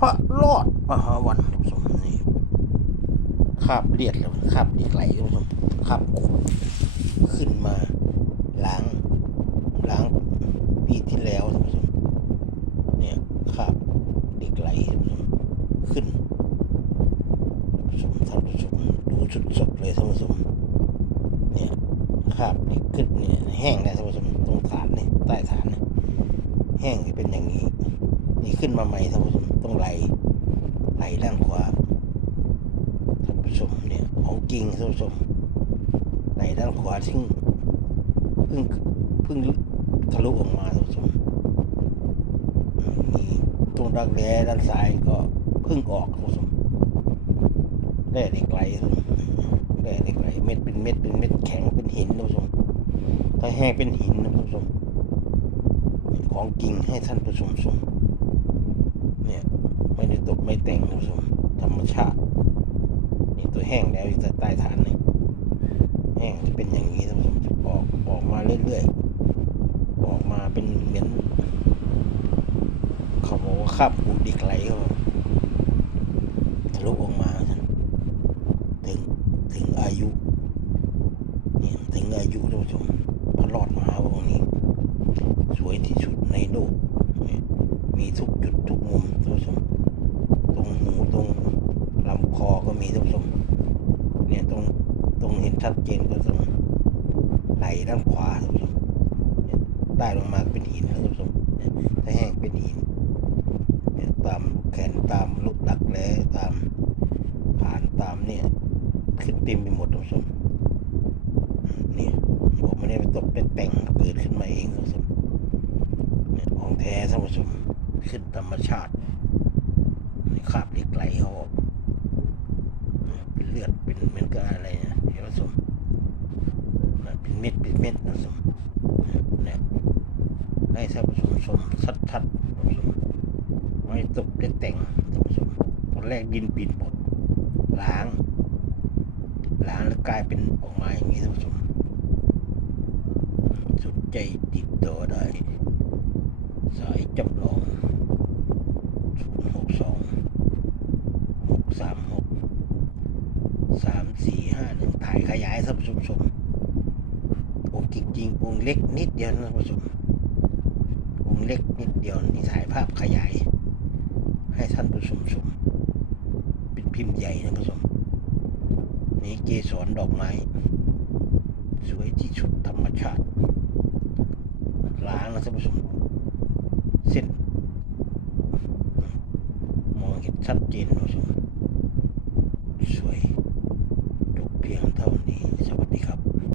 พระรอดมหาวันท่านผู้ชมนี่คาบเลียดแล้วคาบเหล็กไหลท่านผู้ชมคาบกุขึ้นมาล้างล้างปีที่แล้วท่านผู้ชมเนี่ยคาบเหล็กไหลท่านผู้ชมขึ้นท่านผู้ชมท่านผู้ชมดูสดๆเลยท่านผู้ชมเนี่ยคาบเหล็กขึ้นเนี่ยแห้งแล้วท่านผู้ชมตรงฐานเนี่ยใต้ฐานเนี่ยแห้งเป็นอย่างนี้นี่ขึ้นมาใหม่ท่านผู้ชม ต้องไหลไหลด้านขวาท่านผู้ชมเนี่ยของจริงท่านผู้ชมไหลด้านขวาซึ่งเพิ่งเพิ่งทะลุออกมาท่านผู้ชมมีตรงรักแร้ด้านซ้ายก็เพิ่งออกท่านผู้ชมแร่เหล็กไหลแร่เหล็กไหลเม็ดเป็นเม็ดเป็นเม็ดแข็งเป็นหินท่านผู้ชมถ้าแห้งเป็นหินนะท่านผู้ชมของจริงให้ท่านผู้ชมชม เนี่ย ไม่ได้ตกไม่แต่งท่านผู้ชมธรรมชาตินี่ตัวแห้งแล้วอยู่ใต้ฐานนี่แห้งจะเป็นอย่างนี้ท่านผู้ชมจะออกออกมาเรื่อยๆออกมาเป็นเหมือนเขาบอกว่าคาบปูดิกไหลเขาทะลุออกมาถึงถึงอายุเนี่ยถึงอายุท่านผู้ชมพระรอดมหาวงศ์นี้ สวยที่สุดในโลกเนี่ย มีทุกจุดทุกมุมท่านผู้ชม ตรงหูตรงลี้ท่านผู้ชมเนี่ยตรงตรงเห็นชัดเจนก็ตรงไหลด้านขวาท่านผู้ชมเนี่ยได้ลงมาเป็นหินท่านผู้ชมเนี่ยถ้าแห้งเป็นหินเนี่ยตามแขนตามลุกดักแร้ตามผ่านตามเนี่ยขึ้นเต็มไปหมดท่านผู้ชมนี่ผมไม่ได้ไปตกเป็นแต่งเกิดขึ้นมาเองท่านผู้ชมเนี่ยของแท้ท่านผู้ชมขึ้นธรรมชาตินี่คาบเหล็กไหลออก เลือดเป็นเหมือนกับอะไรนะเห็นไหมท่านผู้ชมเป็นเม็ดเป็นเม็ดนะท่านผู้ชมนี่ให้ท่านผู้ชมชมชัดๆท่านผู้ชมไม่ตกได้แต่งท่านผู้ชมตอนแรกดินปิดหมดล้างล้างแล้วกลายเป็นออกมาอย่างนี้ท่านผู้ชมสนใจติดต่อได้ สายจำลอง0 6 2 6 3 6 3 4 5 1ถ่ายขยายท่านผู้ชมชมองค์จริงๆองค์เล็กนิดเดียวนะท่านผู้ชมองค์เล็กนิดเดียวนี่ถ่ายภาพขยาย ให้ท่านผู้ชมชมเป็นพิมพ์ใหญ่นะท่านผู้ชมนี่เกสรดอกไม้สวยที่สุดธรรมชาติล้างนะท่านผู้ชมเส้นมองเห็นชัดเจนท่านผู้ชม